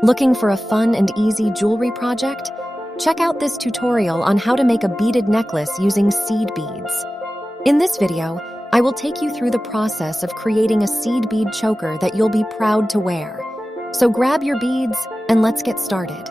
Looking for a fun and easy jewelry project? Check out this tutorial on how to make a beaded necklace using seed beads. In this video, I will take you through the process of creating a seed bead choker that you'll be proud to wear. So grab your beads and let's get started.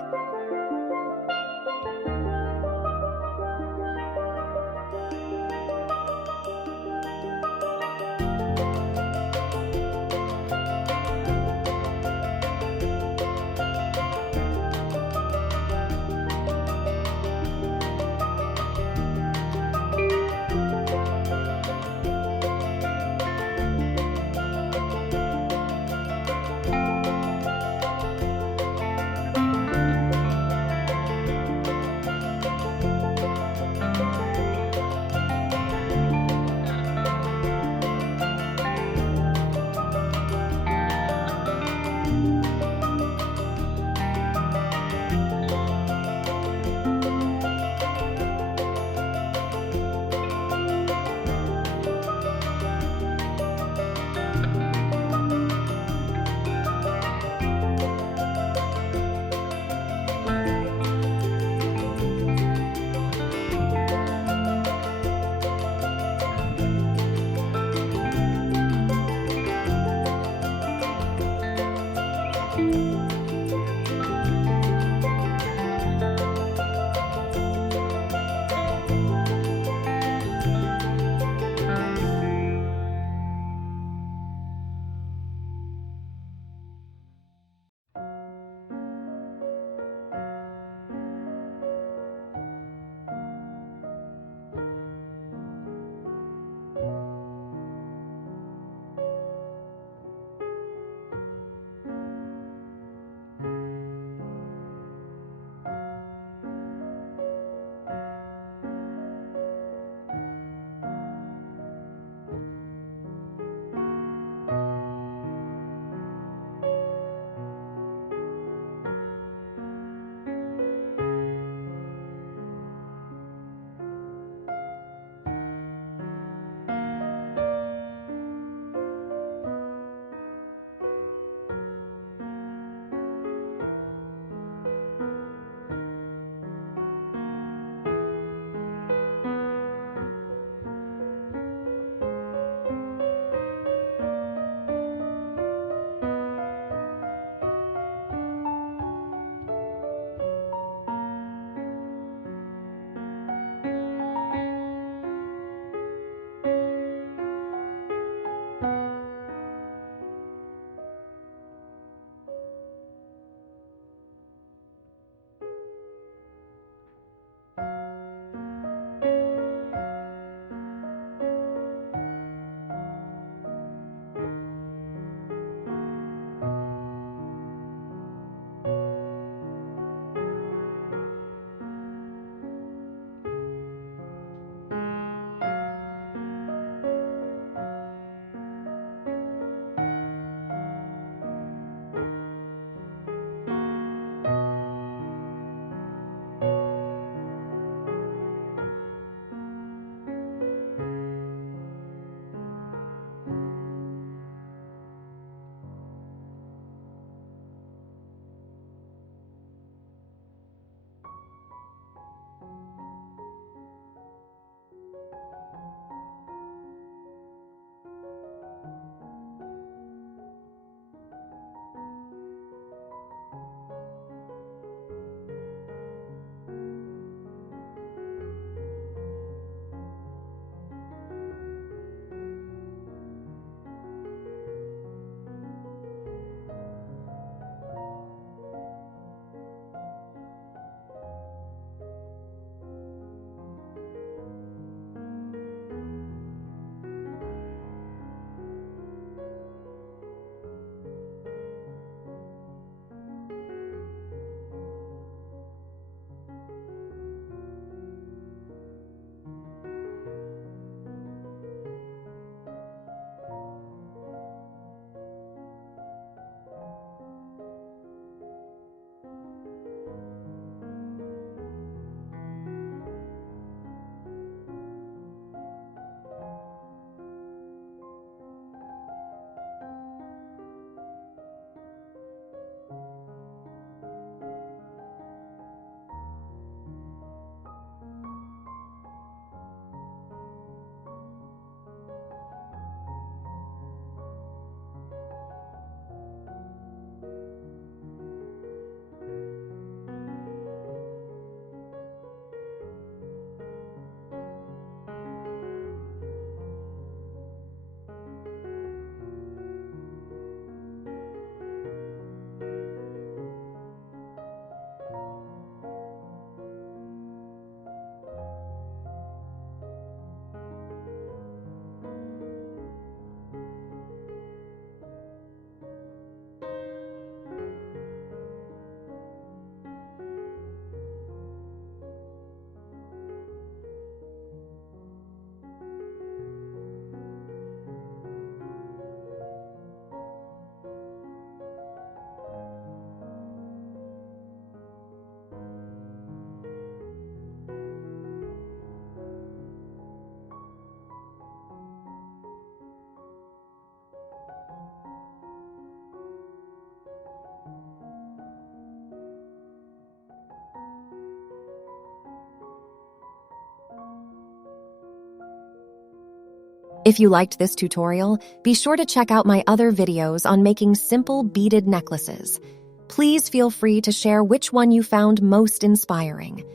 If you liked this tutorial, be sure to check out my other videos on making simple beaded necklaces. Please feel free to share which one you found most inspiring.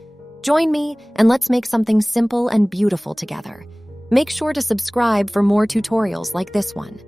Join me and let's make something simple and beautiful together. Make sure to subscribe for more tutorials like this one.